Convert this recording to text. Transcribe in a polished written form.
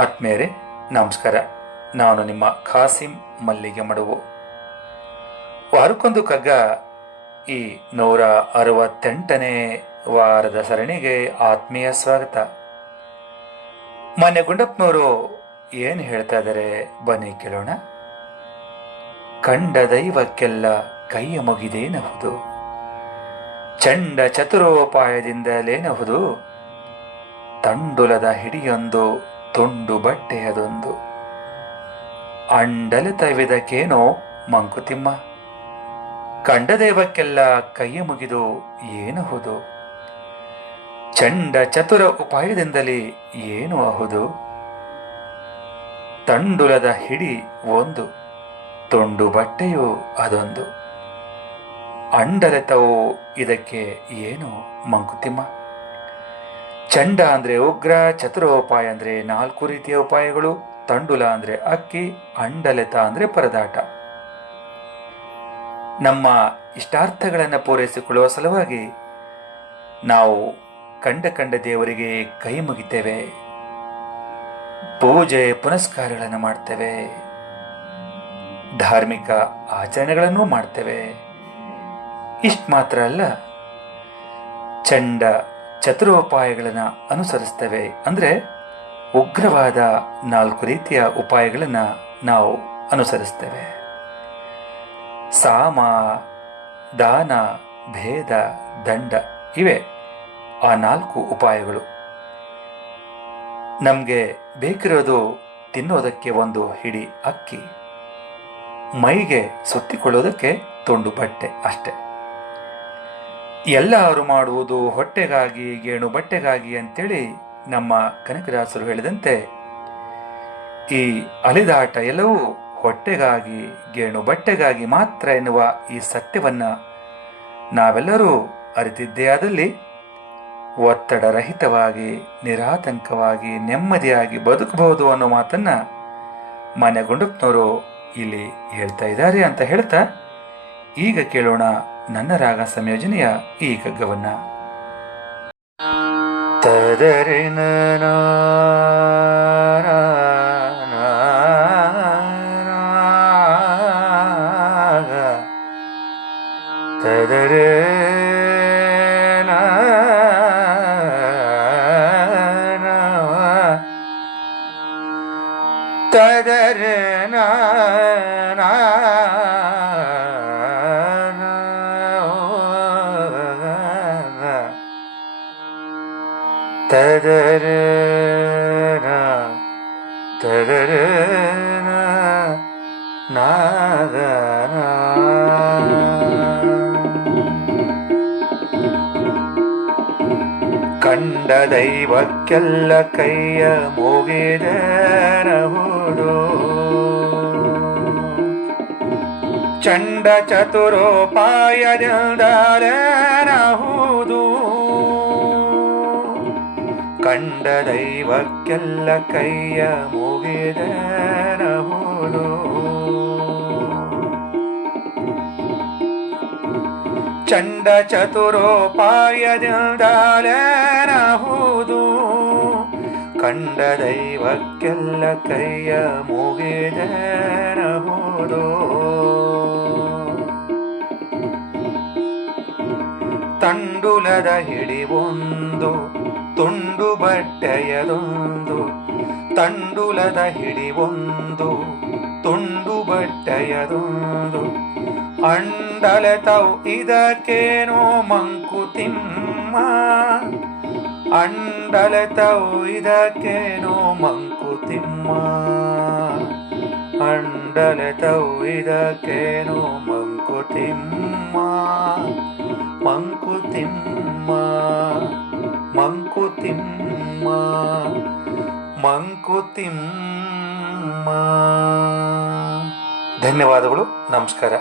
ಆತ್ಮೇರೆ ನಮಸ್ಕಾರ. ನಾನು ನಿಮ್ಮ ಖಾಸಿಂ ಮಲ್ಲಿಗೆ ಮಡುವು. ವಾರಕ್ಕೊಂದು ಕಗ್ಗ ಈ 168ನೇ ವಾರದ ಸರಣಿಗೆ ಆತ್ಮೀಯ ಸ್ವಾಗತ. ಮಾನ್ಯ ಗುಂಡಪ್ಪನವರು ಏನು ಹೇಳ್ತಾ ಇದ್ದಾರೆ ಬನ್ನಿ ಕೇಳೋಣ. ಕಂಡ ದೈವಕ್ಕೆಲ್ಲ ಕೈಯ ಮುಗಿದೇನಹುದು, ಚಂಡ ಚತುರೋಪಾಯದಿಂದಲೇನಹುದು, ತಂಡುಲದ ಹಿಡಿಯೊಂದು ತುಂಡು ಬಟ್ಟೆಯದೊಂದು, ಅಂಡಲೆತವಿದಕ್ಕೇನೋ ಮಂಕುತಿಮ್ಮ, ಕಂಡ ದೈವಕ್ಕೆಲ್ಲ ಕೈಯ ಮುಗಿದು ಏನಹುದು, ಚಂಡ ಚತುರ ಉಪಾಯದಿಂದಲೇ ಏನು ಅಹುದು, ತಂಡುಲದ ಹಿಡಿ ಒಂದು ತುಂಡು ಬಟ್ಟೆಯು ಅದೊಂದು, ಅಂಡಲೆತವು ಇದಕ್ಕೆ ಏನು ಮಂಕುತಿಮ್ಮ. ಚಂಡ ಅಂದರೆ ಉಗ್ರ, ಚತುರೋಪಾಯ ಅಂದರೆ 4 ರೀತಿಯ ಉಪಾಯಗಳು, ತಂಡುಲ ಅಂದರೆ ಅಕ್ಕಿ, ಅಂಡಲೆತ ಅಂದರೆ ಪರದಾಟ. ನಮ್ಮ ಇಷ್ಟಾರ್ಥಗಳನ್ನು ಪೂರೈಸಿಕೊಳ್ಳುವ ಸಲುವಾಗಿ ನಾವು ಕಂಡ ದೇವರಿಗೆ ಕೈ ಮುಗಿತೇವೆ, ಪೂಜೆ ಪುನಸ್ಕಾರಗಳನ್ನು ಮಾಡ್ತೇವೆ, ಧಾರ್ಮಿಕ ಆಚರಣೆಗಳನ್ನು ಮಾಡ್ತೇವೆ. ಇಷ್ಟು ಮಾತ್ರ ಅಲ್ಲ, ಚಂಡ ಚತುರೋಪಾಯಗಳನ್ನು ಅನುಸರಿಸ್ತೇವೆ. ಅಂದರೆ ಉಗ್ರವಾದ 4 ರೀತಿಯ ಉಪಾಯಗಳನ್ನು ನಾವು ಅನುಸರಿಸ್ತೇವೆ. ಸಾಮ, ದಾನ, ಭೇದ, ದಂಡ ಇವೆ ಆ 4 ಉಪಾಯಗಳು. ನಮಗೆ ಬೇಕಿರೋದು ತಿನ್ನೋದಕ್ಕೆ ಒಂದು ಹಿಡಿ ಅಕ್ಕಿ, ಮೈಗೆ ಸುತ್ತಿಕೊಳ್ಳೋದಕ್ಕೆ ತುಂಡು ಬಟ್ಟೆ ಅಷ್ಟೆ. ಎಲ್ಲರೂ ಮಾಡುವುದು ಹೊಟ್ಟೆಗಾಗಿ, ಗೇಣು ಬಟ್ಟೆಗಾಗಿ ಅಂತೇಳಿ ನಮ್ಮ ಕನಕದಾಸರು ಹೇಳಿದಂತೆ ಈ ಅಲೆದಾಟ ಎಲ್ಲವೂ ಹೊಟ್ಟೆಗಾಗಿ, ಗೇಣು ಬಟ್ಟೆಗಾಗಿ ಮಾತ್ರ ಎನ್ನುವ ಈ ಸತ್ಯವನ್ನು ನಾವೆಲ್ಲರೂ ಅರಿತಿದ್ದೇ ಆದಲ್ಲಿ ಒತ್ತಡರಹಿತವಾಗಿ, ನಿರಾತಂಕವಾಗಿ, ನೆಮ್ಮದಿಯಾಗಿ ಬದುಕಬಹುದು ಅನ್ನೋ ಮಾತನ್ನು ಮಾನ್ಯ ಗುಂಡಪ್ಪನವರು ಇಲ್ಲಿ ಹೇಳ್ತಾ ಇದ್ದಾರೆ ಅಂತ ಹೇಳ್ತಾ, ಈಗ ಕೇಳೋಣ ನನ್ನ ರಾಗ ಸಂಯೋಜನೆಯ ಈ ಕಗ್ಗವನ್ನ. ತದರಿನ ತದರೆ ತದರನ ತದರನ ತದರನ ನಾಗನ ಕಂಡ ದೈವಕ್ಕೆಲ್ಲ ಕೈಯ ಮುಗಿದರಹುದು, ಚಂಡ ಚತುರೋಪಾಯದಿಂದಲೇನಹುದು, ಕಂಡ ದೈವಕ್ಕೆಲ್ಲ ಕೈಯ ಮುಗಿದರಹುದು, ಚಂಡ ಚತುರೋಪಾಯದಿಂದಲೇನಹುದು, ಕಂಡ ದೈವಕ್ಕೆಲ್ಲ ಕೈಯ ಮುಗಿದರಹುದು, ತಂಡುಲದ ಹಿಡಿವೊಂದು ತುಂಡು ಬಟ್ಟೆಯದೊಂದು, ತಂಡುಲದ ಹಿಡಿವೊಂದು ತುಂಡು ಬಟ್ಟೆಯದೊಂದು, ಅಂಡಲೆತವು ಇದಕ್ಕೇನೋ ಮಂಕುತಿಮ್ಮ, ಅಂಡಲೆತವು ಇದಕ್ಕೇನೋ ಮಂಕುತಿಮ್ಮ, ಅಂಡಲೆತವು ಇದಕ್ಕೇನೋ ಮಂಕುತಿಮ್ಮ, ಮಂಕುತಿಮ್ಮ, ಮಂಕುತಿಮ್ಮ, ಮಂಕುತಿಮ್ಮ. ಧನ್ಯವಾದಗಳು. ನಮಸ್ಕಾರ.